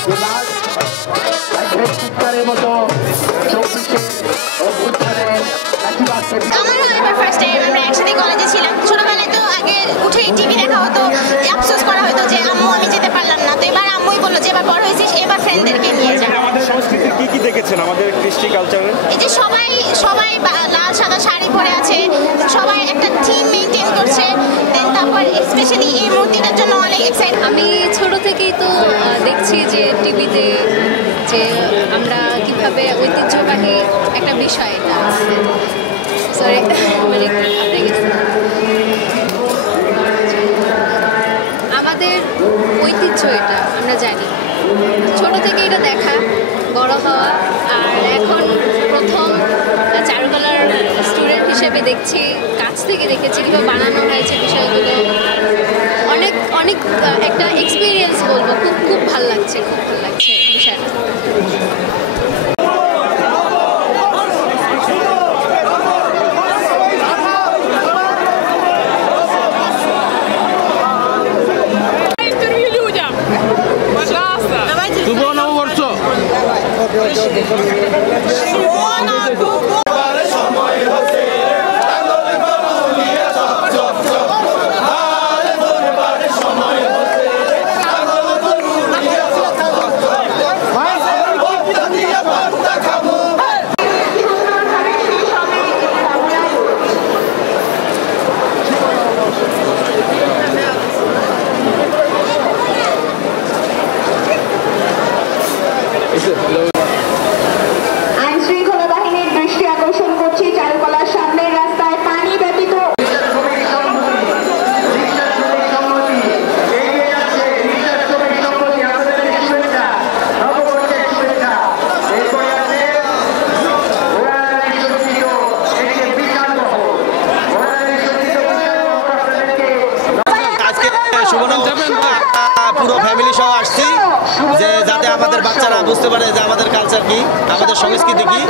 আমারও এবার first time আমরা একসাথে কলেজে ছিলাম। ছোটবেলায় তো আগে উঠে টিভি দেখা হতো, আফসোস করা হতো যে আম্মু আমি যেতে পারলাম না, তো এবার আম্মুই বললো যে এবার বড় হয়েছিস এবার ফ্রেন্ডদেরকে নিয়ে যা। আমাদের সংস্কৃতির কি কি দেখেছেন আমাদের কৃষ্টি কালচারে? এই যে সবাই লাল সাদা শাড়ি পরে আছে, সবাই একটা থিম মেনটেন করছে। দেন তারপর স্পেশালি এই মূর্তিটার জন্য অনেক এক্সাইটেড। আমি ছোট থেকেই তো দেখছি যে টিভিতে যে আমরা কিভাবে ঐতিহ্যবাহী একটা বিষয় এটা সরি মানে আমাদের ঐতিহ্য এটা আমরা জানি, ছোট থেকে এটা দেখা বড় হওয়া, আর এখন প্রথম চারুকলার স্টুডেন্ট হিসেবে দেখছি, কাছ থেকে দেখেছি কীভাবে বানানো হয়েছে বিষয়গুলো। অনেক অনেক একটা এক্সপিরিয়েন্স বলবো, খুব খুব ভালো লাগছে বিষয়টা। পুরো ফ্যামিলি সহ আসছি যে যাতে আমাদের বাচ্চারা বুঝতে পারে যে আমাদের কালচার কি, আমাদের সংস্কৃতি কি।